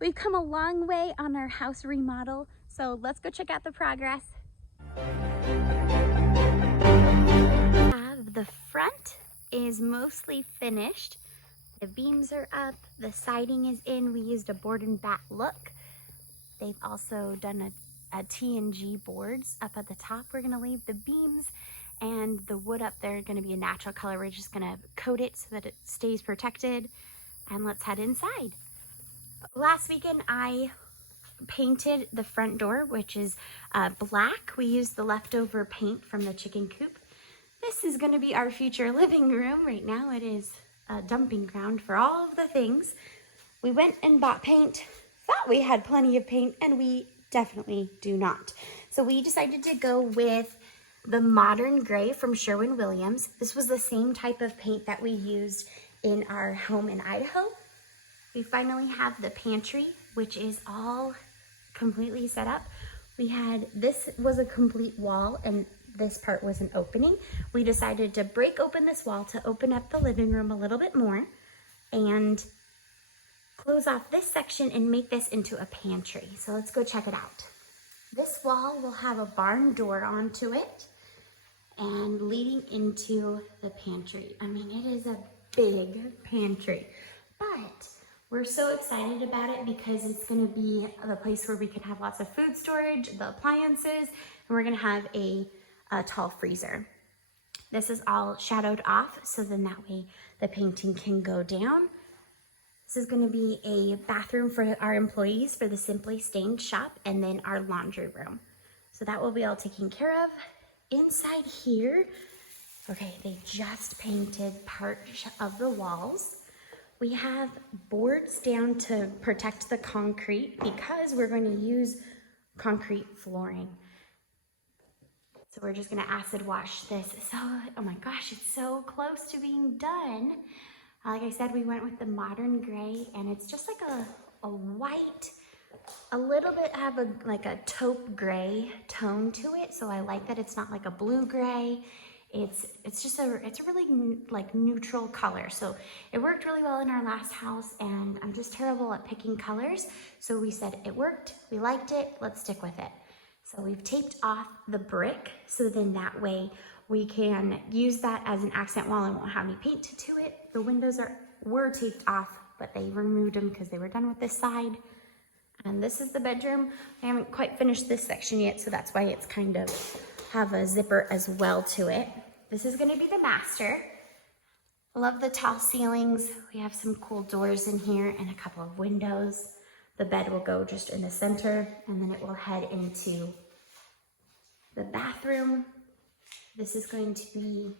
We've come a long way on our house remodel, so let's go check out the progress. The front is mostly finished. The beams are up, the siding is in. We used a board and bat look. They've also done a T&G boards up at the top. We're gonna leave the beams and the wood up there gonna be a natural color. We're just gonna coat it so that it stays protected. And let's head inside. Last weekend I painted the front door, which is black. We used the leftover paint from the chicken coop. This is gonna be our future living room. Right now it is a dumping ground for all of the things. We went and bought paint, thought we had plenty of paint, and we definitely do not. So we decided to go with the modern gray from Sherwin-Williams. This was the same type of paint that we used in our home in Idaho. We finally have the pantry, which is all completely set up. This was a complete wall and this part was an opening. We decided to break open this wall to open up the living room a little bit more and close off this section and make this into a pantry. So let's go check it out. This wall will have a barn door onto it and leading into the pantry. I mean, it is a big pantry, but we're so excited about it because it's gonna be the place where we can have lots of food storage, the appliances, and we're gonna have a tall freezer. This is all shadowed off, so then that way the painting can go down. This is gonna be a bathroom for our employees for the Simply Stained shop, and then our laundry room. So that will be all taken care of. Inside here, okay, they just painted part of the walls. We have boards down to protect the concrete because we're going to use concrete flooring. So we're just gonna acid wash this. So, oh my gosh, it's so close to being done. Like I said, we went with the modern gray and it's just like a white, a little bit have like a taupe gray tone to it. So I like that it's not like a blue gray. It's a really like neutral color. So it worked really well in our last house and I'm just terrible at picking colors. So we said it worked, we liked it, let's stick with it. So we've taped off the brick so then that way we can use that as an accent wall and won't have any paint to it. The windows were taped off, but they removed them because they were done with this side. And this is the bedroom. I haven't quite finished this section yet, so that's why it's kind of have a zipper as well to it. This is gonna be the master. I love the tall ceilings. We have some cool doors in here and a couple of windows. The bed will go just in the center and then it will head into the bathroom. This is going to be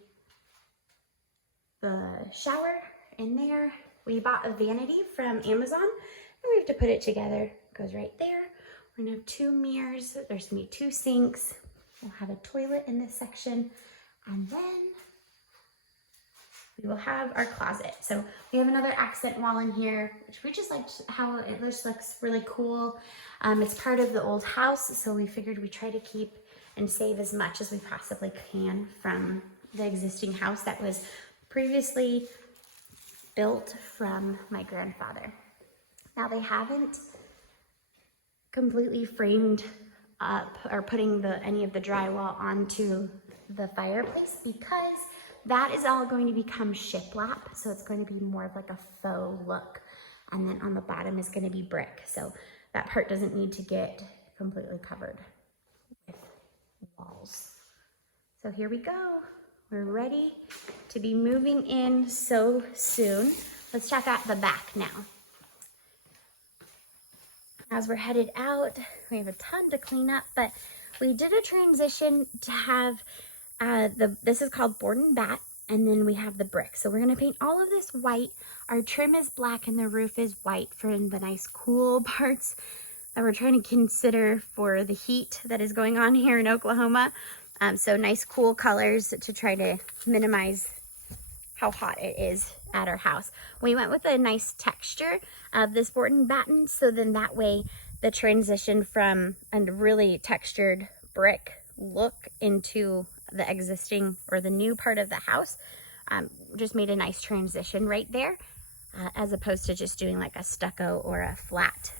the shower in there. We bought a vanity from Amazon and we have to put it together. It goes right there. We're gonna have 2 mirrors. There's gonna be 2 sinks. We'll have a toilet in this section, and then we will have our closet. So we have another accent wall in here, which we just liked how it just looks really cool. It's part of the old house, so we figured we'd try to keep and save as much as we possibly can from the existing house that was previously built from my grandfather. Now they haven't completely framed up or putting any of the drywall onto the fireplace because that is all going to become shiplap. So it's going to be more of like a faux look. And then on the bottom is going to be brick. So that part doesn't need to get completely covered with walls. So here we go. We're ready to be moving in so soon. Let's check out the back now. As we're headed out, we have a ton to clean up, but we did a transition to have this is called board and bat, and then we have the brick. So we're gonna paint all of this white. Our trim is black and the roof is white for the nice cool parts that we're trying to consider for the heat that is going on here in Oklahoma. So nice cool colors to try to minimize how hot it is at our house. We went with a nice texture of this board and batten, so then that way the transition from a really textured brick look into the existing or the new part of the house just made a nice transition right there, as opposed to just doing like a stucco or a flat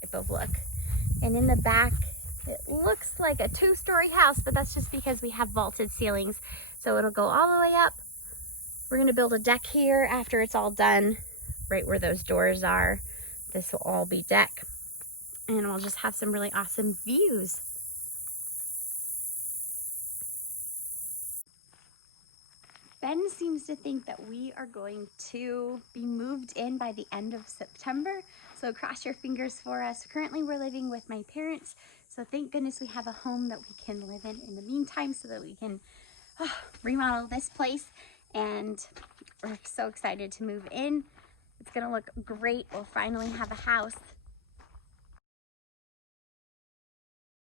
type of look. And in the back, it looks like a 2-story house, but that's just because we have vaulted ceilings. So it'll go all the way up. We're gonna build a deck here after it's all done, right where those doors are. This will all be deck. And we'll just have some really awesome views. Ben seems to think that we are going to be moved in by the end of September. So cross your fingers for us. Currently we're living with my parents. So thank goodness we have a home that we can live in the meantime so that we can remodel this place. And we're so excited to move in. It's gonna look great. We'll finally have a house